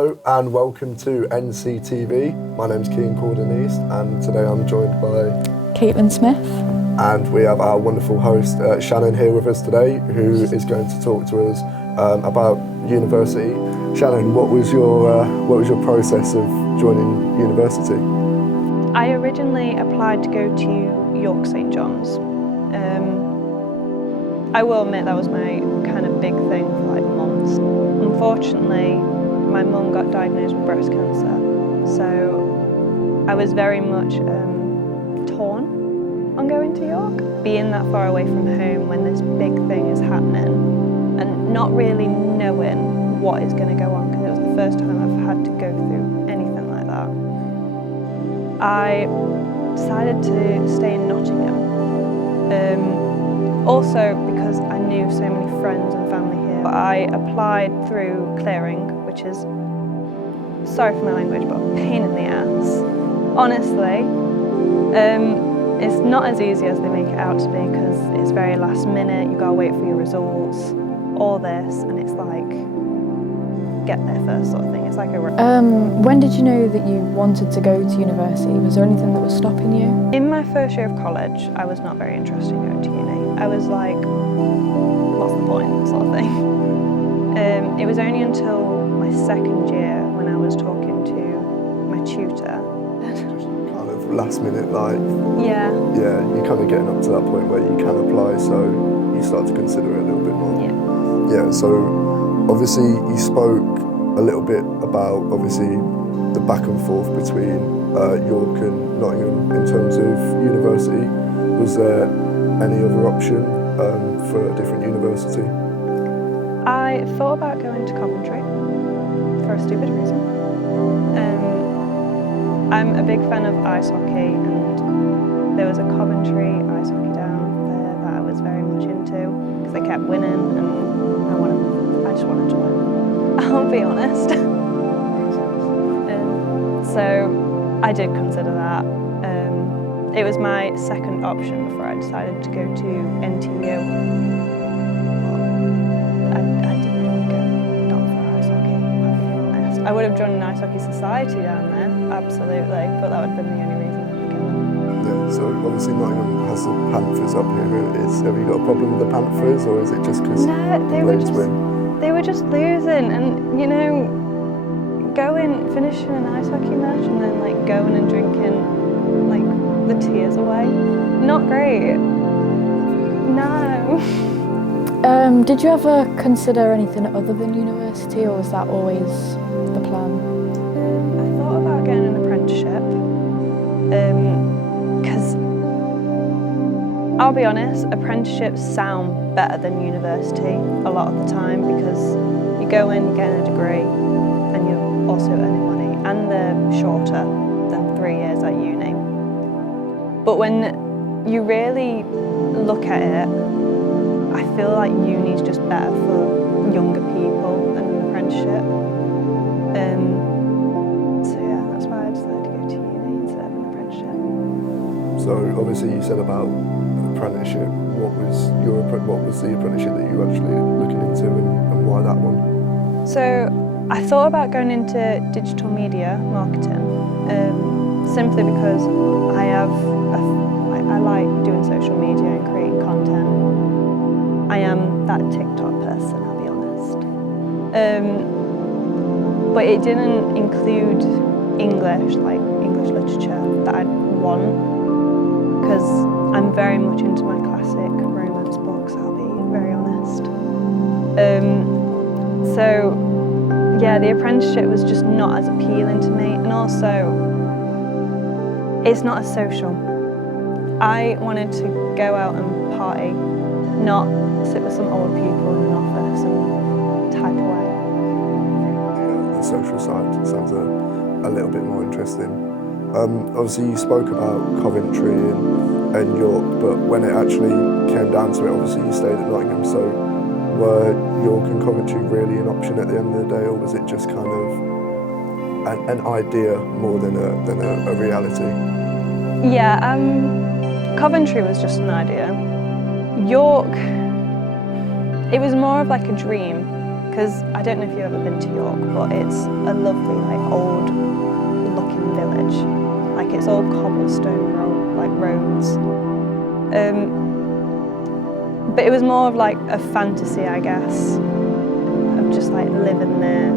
Hello and welcome to NCTV. My name's Kean Corden East and today I'm joined by Caitlin Smith. And we have our wonderful host Shannon here with us today, who is going to talk to us about university. Shannon, what was your process of joining university? I originally applied to go to York St John's. I will admit that was my kind of big thing for like months. Unfortunately, my mum got diagnosed with breast cancer, so I was very much torn on going to York. Being that far away from home when this big thing is happening and not really knowing what is going to go on, because it was the first time I've had to go through anything like that. I decided to stay in Nottingham. Also because I knew so many friends and family here. I applied through clearing, which is, sorry for my language, but a pain in the ass. Honestly, it's not as easy as they make it out to be because it's very last minute, you gotta wait for your results, all this, and it's like, get there first sort of thing. It's like a... When did you know that you wanted to go to university? Was there anything that was stopping you? In my first year of college, I was not very interested in going to uni. I was like, what's the point, sort of thing. It was only until my second year when I was talking to my tutor. Kind of last minute, like... Yeah, you're kind of getting up to that point where you can apply, so you start to consider it a little bit more. Yeah, so obviously you spoke a little bit about, obviously, the back and forth between York and Nottingham in terms of university. Was there any other option for a different university? I thought about going to Coventry for a stupid reason. I'm a big fan of ice hockey, and there was a Coventry ice hockey down there that I was very much into because they kept winning, and I just wanted to win. I'll be honest. So I did consider that. It was my second option before I decided to go to NTU. I didn't really go, not for ice hockey, I'll be honest. I would have joined an ice hockey society down there, absolutely, but that would have been the only reason I would go. Yeah, so obviously Nottingham has the Panthers up here. Have you got a problem with the Panthers, or is it just because the Blades win? They were just losing, and you know, finishing an ice hockey match and then like going and drinking like the tears away. Not great. No. Did you ever consider anything other than university, or was that always the plan? I thought about getting an apprenticeship because I'll be honest, apprenticeships sound better than university a lot of the time because you go in, getting a degree, and you're also earning money, and they're shorter than 3 years at uni. But when you really look at it, I feel like uni's just better for younger people than an apprenticeship. So yeah, that's why I decided to go to uni instead of an apprenticeship. So obviously you said about apprenticeship. What was the apprenticeship that you were actually looking into, and why that one? So I thought about going into digital media marketing, simply because I like doing social media and creating content. I am that TikTok person, I'll be honest. But it didn't include English, like English literature, that I'd want, because I'm very much into my classic romance books, I'll be very honest. So yeah, the apprenticeship was just not as appealing to me, and also it's not as social. I wanted to go out and party, not sit with some old people in an office and type away. Yeah, the social side sounds a little bit more interesting. Obviously you spoke about Coventry and York, but when it actually came down to it, obviously you stayed at Nottingham, so were York and Coventry really an option at the end of the day, or was it just kind of an idea more than a reality? Yeah, Coventry was just an idea. York, it was more of like a dream, because I don't know if you've ever been to York, but it's a lovely, like, old-looking village. Like, it's all cobblestone roads. But it was more of like a fantasy, I guess, of just like living there.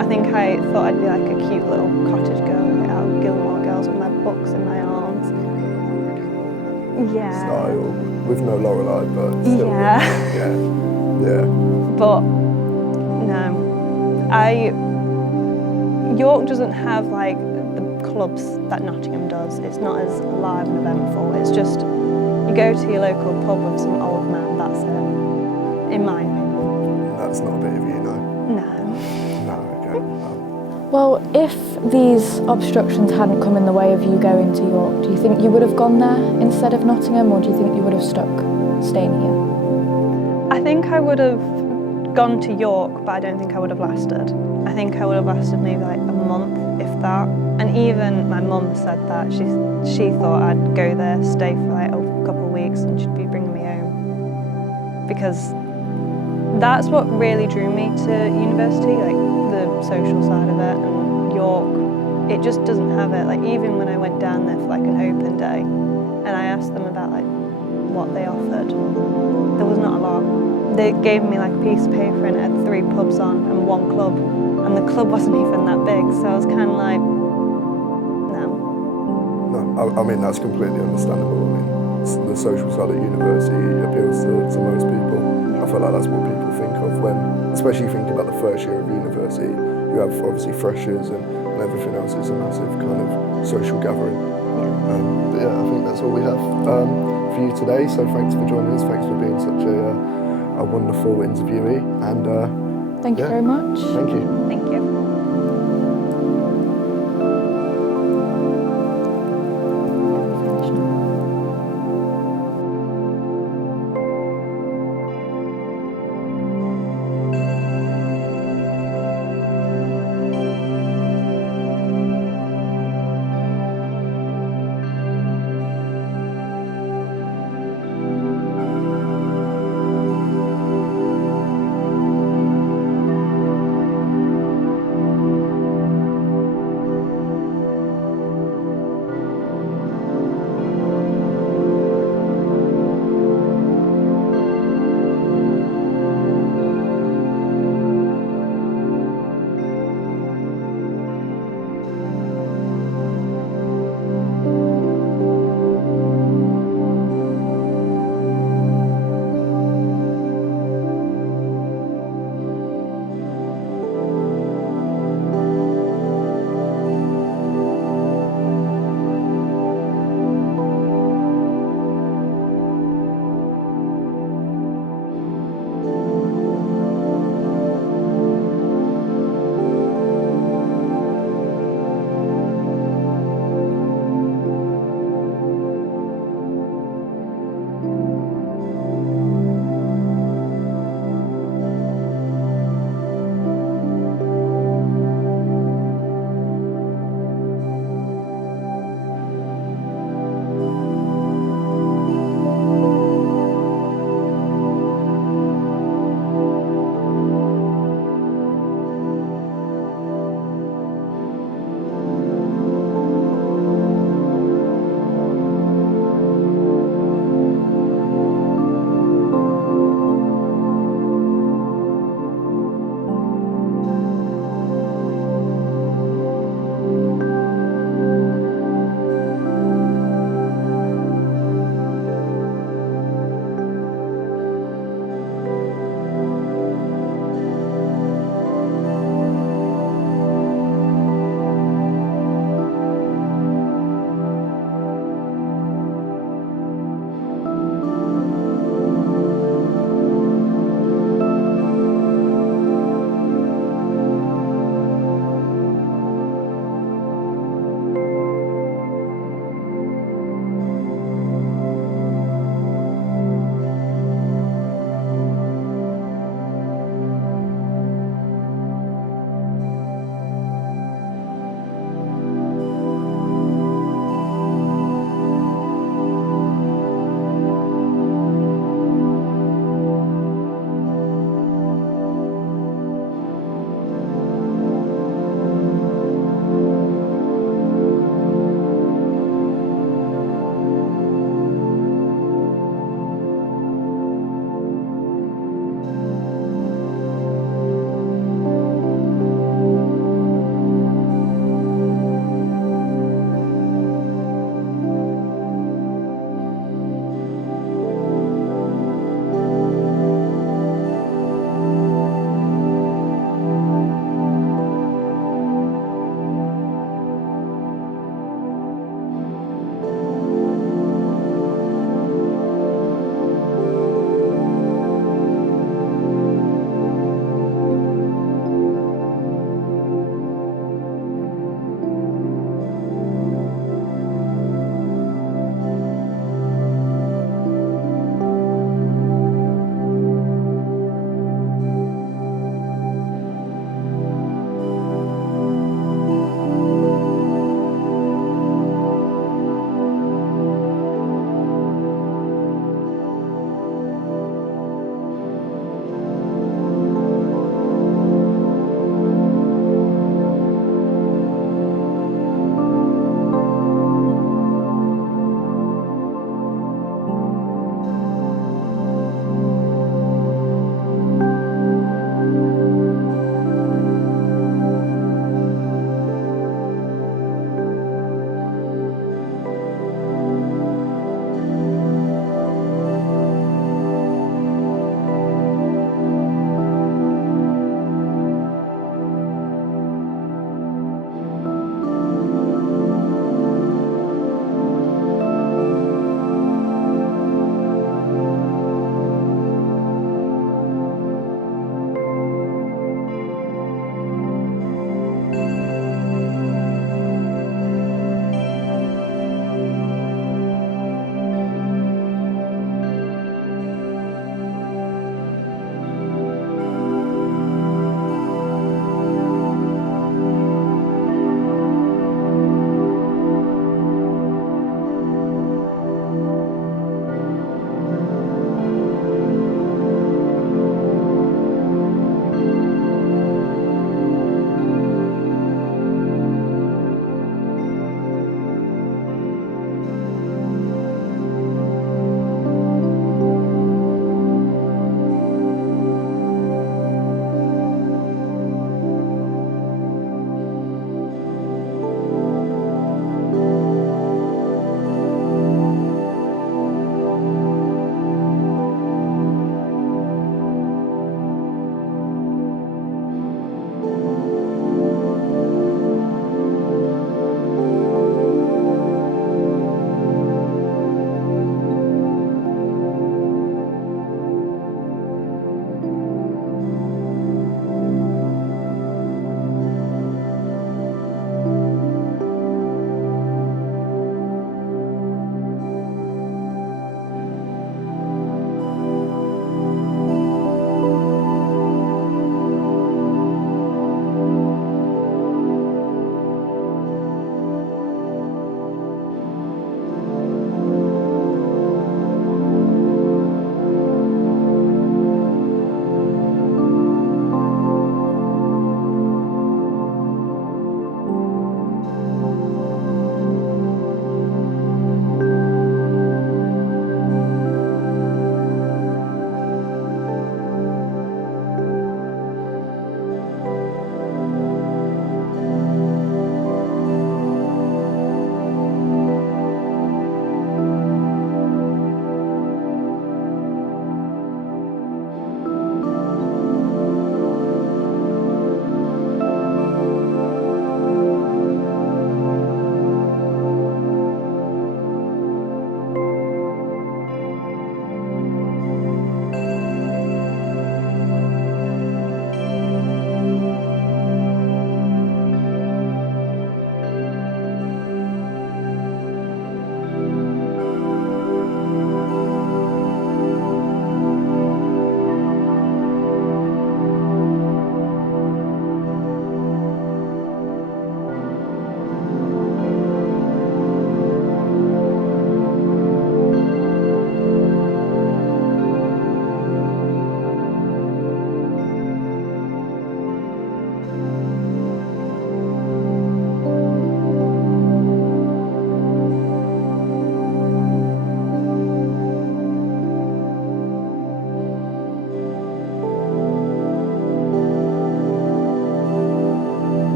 I think I thought I'd be like a cute little cottage girl, like out of Gilmore Girls with my books in my arms. Yeah. Style, with no Lorelei, but still. Yeah. Yeah. But no, York doesn't have like the clubs that Nottingham does. It's not as live and eventful. It's just you go to your local pub with some old man. That's it, in my opinion. That's not a bit of you, no. No. No, okay. Well, if these obstructions hadn't come in the way of you going to York, do you think you would have gone there instead of Nottingham, or do you think you would have staying here? I think I would have gone to York, but I don't think I would have lasted. I think I would have lasted maybe like a month, if that. And even my mum said that. She thought I'd go there, stay for like a couple of weeks, and she'd be bringing me home. Because that's what really drew me to university, like the social side of it. And York, it just doesn't have it. Like even when I went down there for like an open day, and I asked them about like what they offered, there was not a lot. They gave me like a piece of paper and it had 3 pubs on and 1 club, and the club wasn't even that big, so I was kind of like, no. No, I mean, that's completely understandable. I mean, the social side at university appeals to most people. I feel like that's what people think of when, especially thinking about the first year of university, you have obviously freshers and everything else is a massive kind of social gathering. But yeah, I think that's all we have for you today, so thanks for joining us, thanks for being such a wonderful interviewee, and Thank you very much. thank you. Thank you.